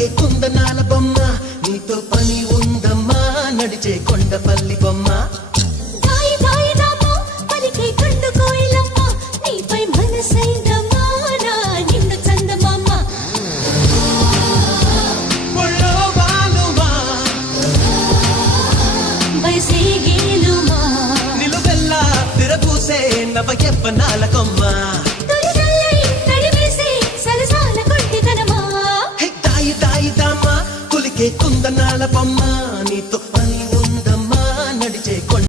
పలికే కుందనాల బొమ్మ నీతో పని ఉందమ్మా నడిచే కొండపల్లి బొమ్మ దాయి దాయి రామో పలికే కండు కోయిలమ్మ నీపై మనసైందమ్మా నా నిండు చందమామ ఒళ్ళో వాలుమా వయసే గేలుమా నిలువెల్లా విరబూసే నవ యవ్వనాల కొమ్మ